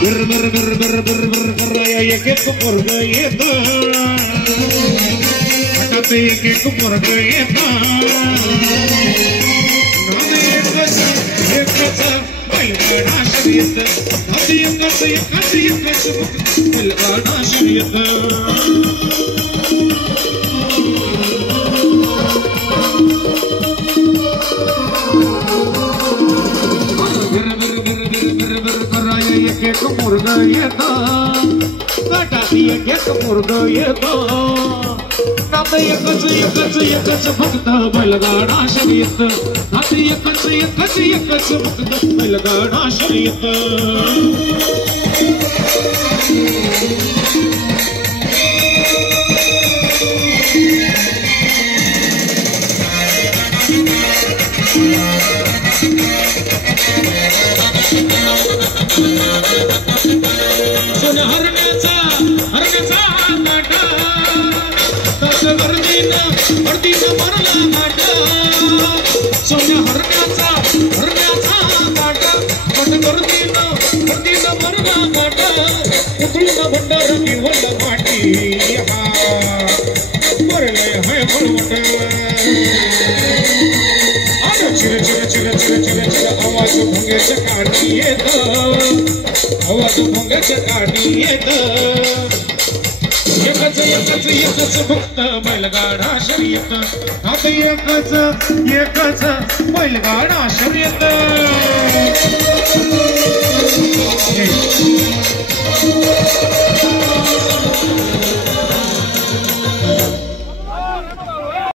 बर बर बर बर बर बर कराया एक एक पोरग येतं हातात एक एक पोरग येतं एकच बैलगाडा शर्यत हाती एकच बैलगाडा शर्यत एक एक मुर्ग येतं गाठात एक एक मुर्ग येतं नात एकच फक्त बैलगाडा शर्यत नात एकच फक्त बैलगाडा शर्यत सोन्या हरण्याचा गाठा गर्दीनं भरला गाठा सोन्या हरण्याचा गाठा गर्दीनं भरला गाठा उतरून भंडार निवडला माटी हा भरलंय हाय भरवट चिर चिर चिर चिर चिर चिर आवाज भोंग्याच्या काढी येतं आवाज भोंग्याच्या काढी येतं एकच फक्त बैलगाडा शर्यत आता एकच बैलगाडा शर्यत